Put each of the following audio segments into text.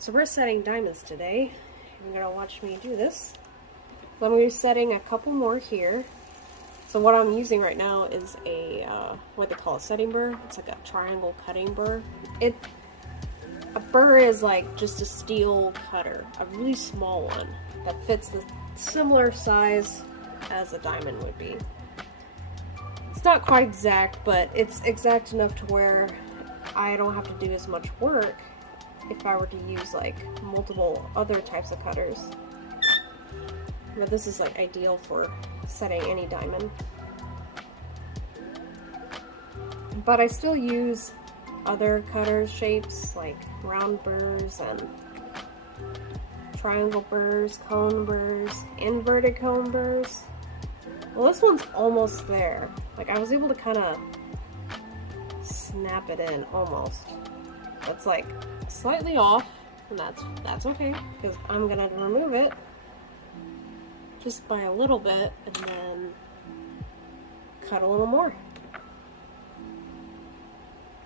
So we're setting diamonds today. You're gonna watch me do this. Then we're setting a couple more here. So what I'm using right now is a, what they call a setting burr. It's like a triangle cutting burr. A burr is like just a steel cutter, a really small one that fits the similar size as a diamond would be. It's not quite exact, but it's exact enough to where I don't have to do as much work if I were to use like multiple other types of cutters. But this is like ideal for setting any diamond. But I still use other cutter shapes like round burrs and triangle burrs, cone burrs, inverted cone burrs. Well, this one's almost there. Like I was able to kind of snap it in almost. That's like slightly off, and that's okay because I'm gonna remove it just by a little bit and then cut a little more.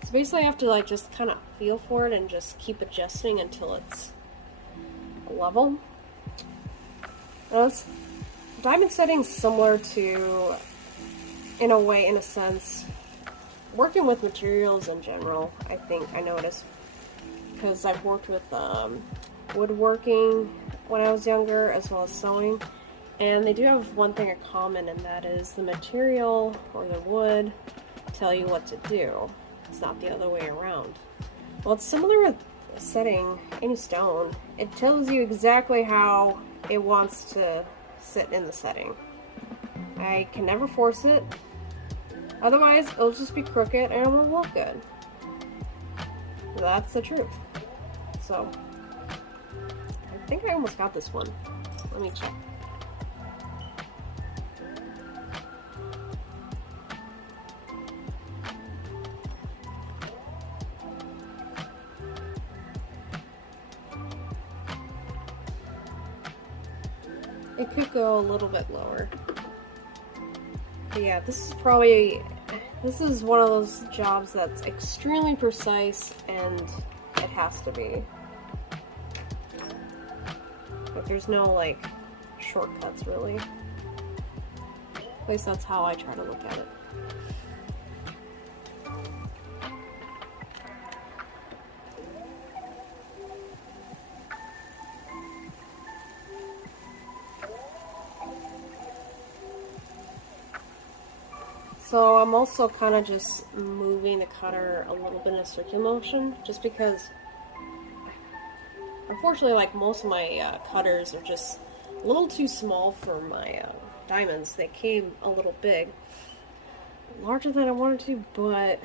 So basically I have to like just kind of feel for it and just keep adjusting until it's level. Now, diamond setting's similar to, in a way, in a sense, working with materials in general. I think I noticed because I've worked with woodworking when I was younger as well as sewing, and they do have one thing in common, and that is the material or the wood tell you what to do. It's not the other way around. Well, it's similar with setting any stone. It tells you exactly how it wants to sit in the setting. I can never force it, otherwise it'll just be crooked and it won't look good. That's the truth. So I think I almost got this one. Let me check. It could go a little bit lower. But yeah, this is one of those jobs that's extremely precise, and it has to be. But there's no like shortcuts really. At least that's how I try to look at it. So I'm also kind of just moving the cutter a little bit in a circular motion, just because unfortunately, like most of my cutters are just a little too small for my diamonds. They came a little big, larger than I wanted to, but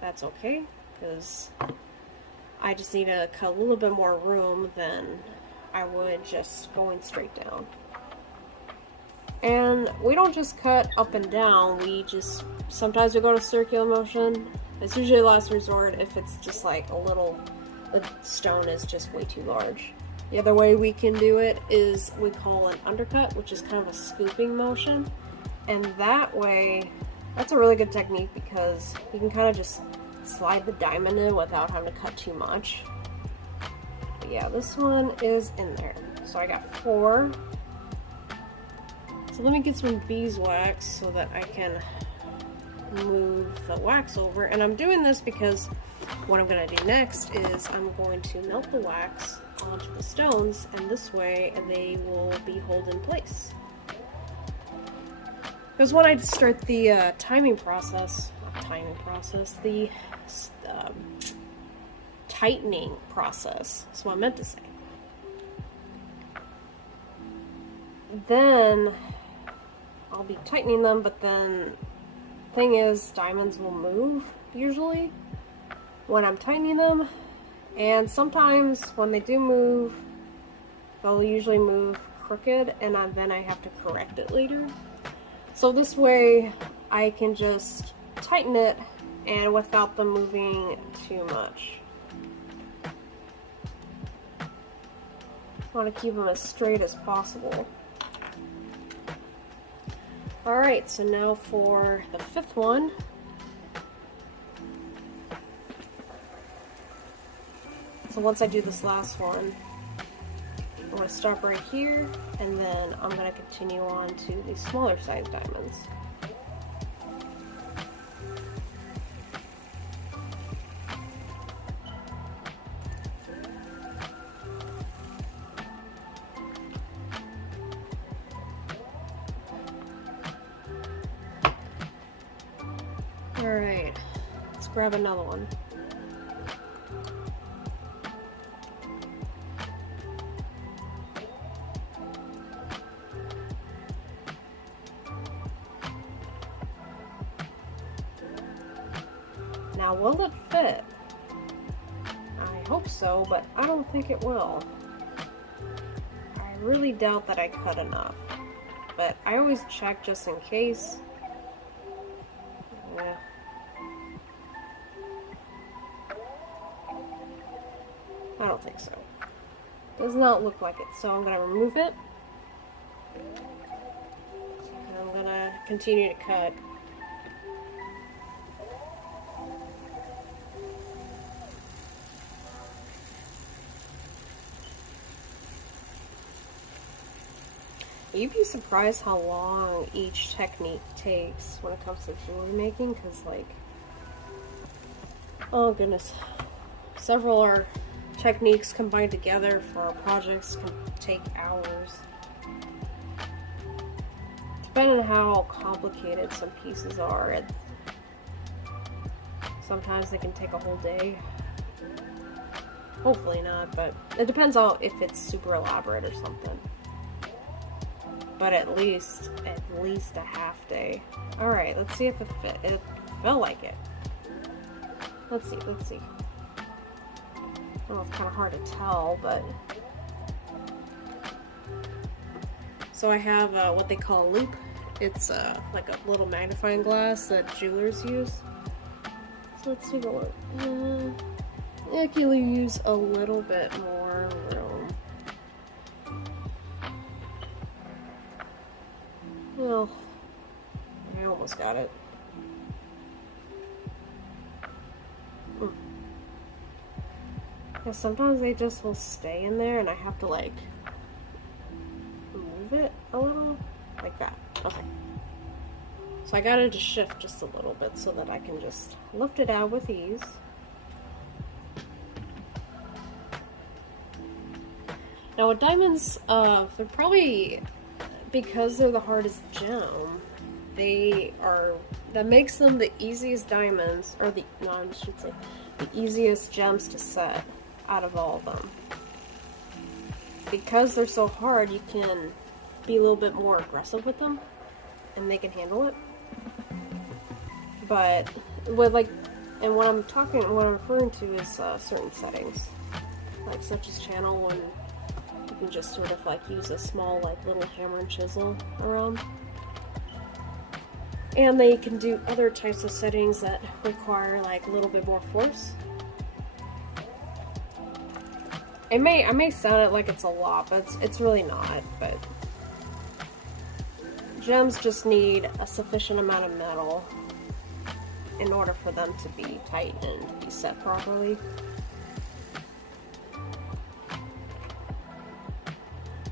that's okay because I just need to cut a little bit more room than I would just going straight down. And we don't just cut up and down, sometimes we go to circular motion. It's usually a last resort if it's just like the stone is just way too large. The other way we can do it is we call an undercut, which is kind of a scooping motion. And that way, that's a really good technique because you can kind of just slide the diamond in without having to cut too much. But yeah, this one is in there. So I got 4. So let me get some beeswax so that I can move the wax over. And I'm doing this because what I'm going to do next is I'm going to melt the wax onto the stones, and this way they will be held in place. Because when I start the tightening process, is what I meant to say. Then I'll be tightening them, but then the thing is, diamonds will move usually when I'm tightening them, and sometimes when they do move, they'll usually move crooked, and then I have to correct it later. So this way I can just tighten it and without them moving too much. I want to keep them as straight as possible. Alright, so now for the 5th one. So once I do this last one, I'm going to stop right here, and then I'm going to continue on to the smaller size diamonds. Alright, let's grab another one. Now, will it fit? I hope so, but I don't think it will. I really doubt that I cut enough, but I always check just in case. Yeah. I don't think so. Does not look like it, so I'm going to remove it. And I'm going to continue to cut. You'd be surprised how long each technique takes when it comes to jewelry making, because, like, oh goodness, several techniques combined together for projects can take hours. Depending on how complicated some pieces are, sometimes they can take a whole day. Hopefully not, but it depends on if it's super elaborate or something. But at least a half day. Alright, let's see if it fit. It felt like it. Let's see. I know it's kind of hard to tell, but... So I have what they call a loop. It's like a little magnifying glass that jewelers use. So let's take a look. I can use a little bit more room. Well, I almost got it. Yeah, sometimes they just will stay in there and I have to, like, move it a little, like that. Okay. So I gotta just shift just a little bit so that I can just lift it out with ease. Now with diamonds, they're probably, because they're the hardest gem, that makes them the easiest diamonds, or I should say, the easiest gems to set out of all of them. Because they're so hard, you can be a little bit more aggressive with them, and they can handle it. But with and what I'm referring to is certain settings, like such as channel, when you can just sort of like use a small little hammer and chisel around. And they can do other types of settings that require a little bit more force. I may sound it like it's a lot, but it's really not. But gems just need a sufficient amount of metal in order for them to be tight and to be set properly.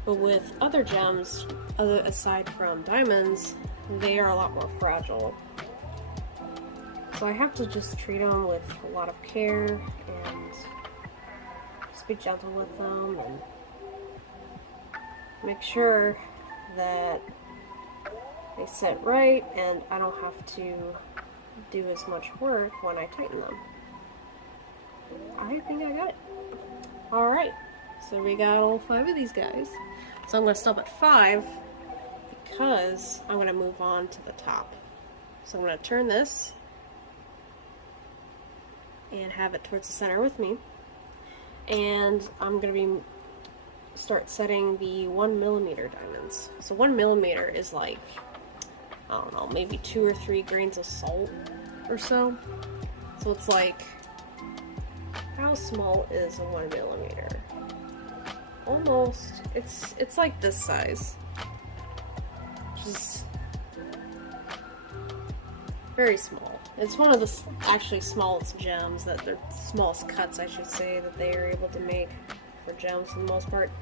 But with other gems, aside from diamonds, they are a lot more fragile. So I have to just treat them with a lot of care and just be gentle with them and make sure that they set right and I don't have to do as much work when I tighten them. I think I got it. Alright, so we got all 5 of these guys. So I'm going to stop at 5 because I'm going to move on to the top. So I'm going to turn this and have it towards the center with me. And I'm going to start setting the 1mm diamonds. So 1mm is like, I don't know, maybe 2 or 3 grains of salt or so. So it's like, how small is a 1mm? Almost, it's like this size. Just very small. It's one of the actually smallest gems, that they're smallest cuts, I should say, that they are able to make for gems for the most part.